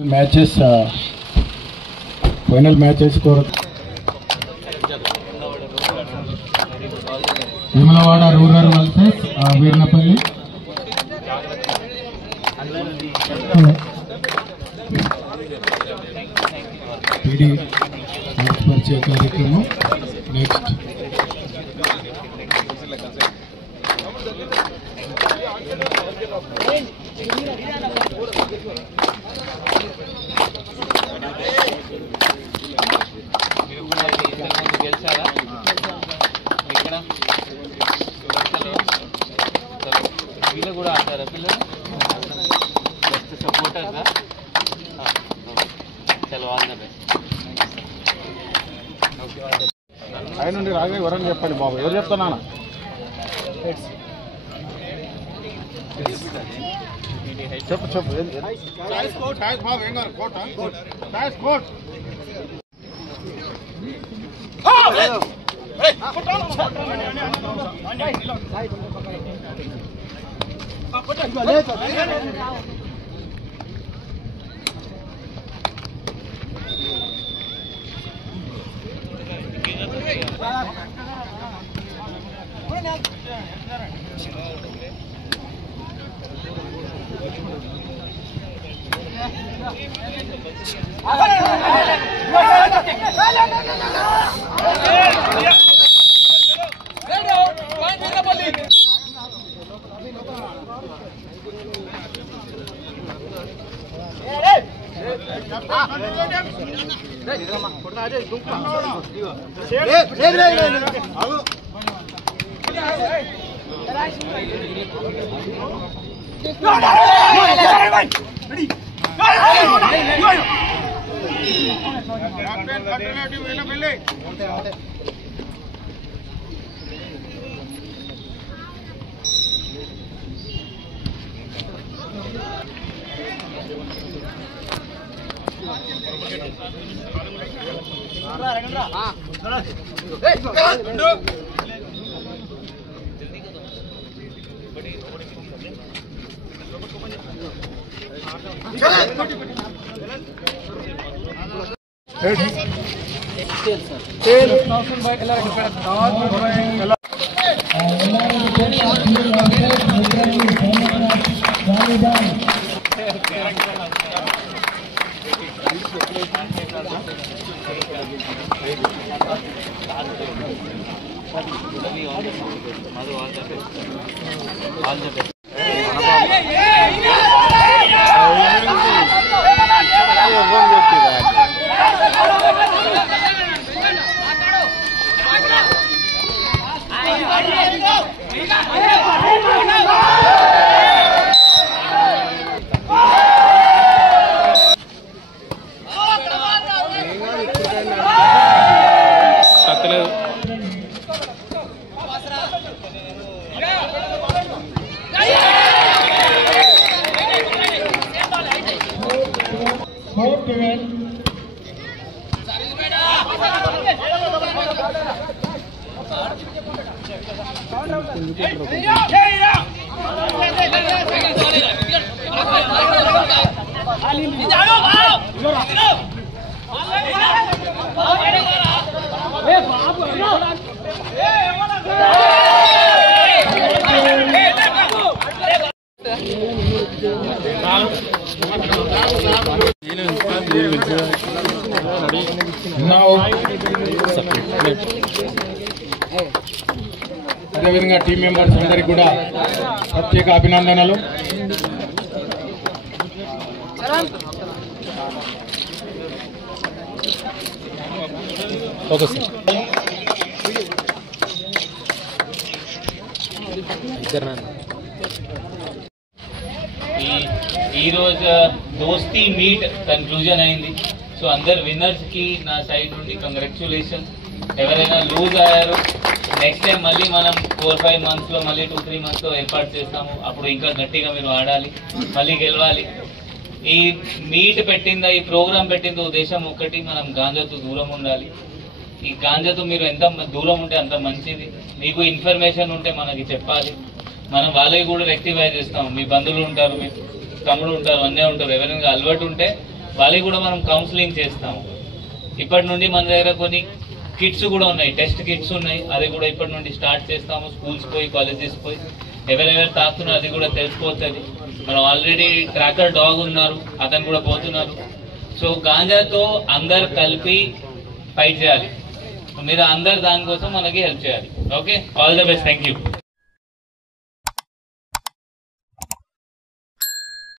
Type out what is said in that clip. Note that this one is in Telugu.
Matches final matches Vemulawada rural versus Veernapalli PD పరిచయ కార్యక్రమం నెక్స్ట్ కూడా ఆడతారా పిల్లలు బెస్ట్ సపోర్టర్గా చలో ఆల్ ద బెస్ట్ ఆయన నుండి రాగా ఎవరని చెప్పండి బాబు ఎవరు చెప్తానా చెప్పు చెప్పు అదేవిధంగా టీం మెంబర్స్ అందరికీ కూడా ప్రత్యేక అభినందనలు. Okay sir. ఈరోజు దోస్తీ మీట్ కన్క్లూజన్ అయింది. సో అందరు విన్నర్స్కి నా సైడ్ నుండి కంగ్రాచ్యులేషన్స్. ఎవరైనా లూజ్ అయ్యారు నెక్స్ట్ టైం మళ్ళీ మనం 4-5 monthsలో మళ్ళీ 2-3 monthsలో ఏర్పాటు చేస్తాము. అప్పుడు ఇంకా గట్టిగా మీరు ఆడాలి, మళ్ళీ గెలవాలి. ఈ మీట్ పెట్టిందా, ఈ ప్రోగ్రామ్ పెట్టిందో ఉద్దేశం ఒక్కటి, మనం గాంజాతో దూరం ఉండాలి. ఈ గాంజాతో మీరు ఎంత దూరం ఉంటే అంత మంచిది. మీకు ఇన్ఫర్మేషన్ ఉంటే మనకి చెప్పాలి, మనం వాళ్ళకి కూడా రెక్టిఫై చేస్తాం. మీ బంధువులు ఉంటారు, మీ తమ్ముడు ఉంటారు, అన్నీ ఉంటారు. ఎవరైనా అలవాటు ఉంటే వాళ్ళకి కూడా మనం కౌన్సిలింగ్ చేస్తాము. ఇప్పటి నుండి మన దగ్గర కొన్ని కిట్స్ కూడా ఉన్నాయి, టెస్ట్ కిట్స్ ఉన్నాయి, అది కూడా ఇప్పటి నుండి స్టార్ట్ చేస్తాము. స్కూల్స్ పోయి కాలేజెస్ పోయి ఎవరెవరు తాకుతున్నారు అది కూడా తెలిసిపోతుంది. మనం ఆల్రెడీ ట్రాకర్ డాగ్ ఉన్నారు, అతను కూడా పోతున్నారు. సో గాంజాతో అందరు కలిపి ఫైట్ చేయాలి, మీరు అందరు దానికోసం మనకి హెల్ప్ చేయాలి. Okay, all the best, thank you.